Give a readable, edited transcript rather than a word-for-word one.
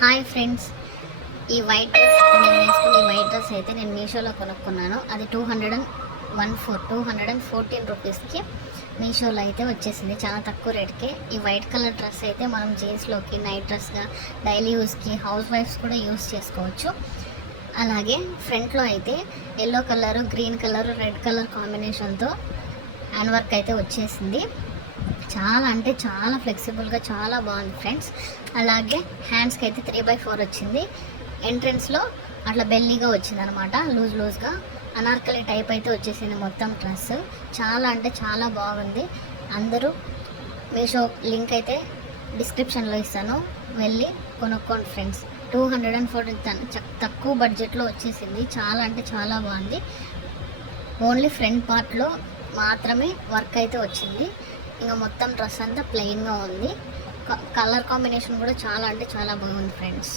Hi friends, ఈ white dress నేను వేసుకున్న ఈ వైట్ డ్రెస్ అయితే నేను మీషోలో కొనుక్కున్నాను. అది 214 రూపీస్కి మీషోలో అయితే వచ్చేసింది. చాలా తక్కువ రేట్కే. ఈ వైట్ కలర్ డ్రెస్ అయితే మనం జీన్స్లోకి, నైట్ డ్రెస్గా, డైలీ యూస్కి, హౌస్ వైఫ్స్ కూడా యూస్ చేసుకోవచ్చు. అలాగే ఫ్రంట్లో అయితే yellow colour, green colour, red colour కాంబినేషన్తో హ్యాండ్ వర్క్ అయితే వచ్చేసింది. చాలా అంటే చాలా ఫ్లెక్సిబుల్గా చాలా బాగుంది ఫ్రెండ్స్. అలాగే హ్యాండ్స్కి అయితే 3/4 వచ్చింది. ఎంట్రెన్స్లో అట్లా బెల్లీగా వచ్చింది అనమాట, లూజ్గా అనార్కలి టైప్ అయితే వచ్చేసింది మొత్తం డ్రెస్. చాలా అంటే చాలా బాగుంది. అందరూ మీషో లింక్ అయితే డిస్క్రిప్షన్లో ఇస్తాను, వెళ్ళి కొనుక్కోండి ఫ్రెండ్స్. 214 తక్కువ బడ్జెట్లో వచ్చేసింది. చాలా అంటే చాలా బాగుంది. ఓన్లీ ఫ్రంట్ పార్ట్లో మాత్రమే వర్క్ అయితే వచ్చింది. ఇంకా మొత్తం డ్రెస్ అంతా ప్లెయిన్గా ఉంది. కలర్ కాంబినేషన్ కూడా చాలా అంటే చాలా బాగుంది ఫ్రెండ్స్.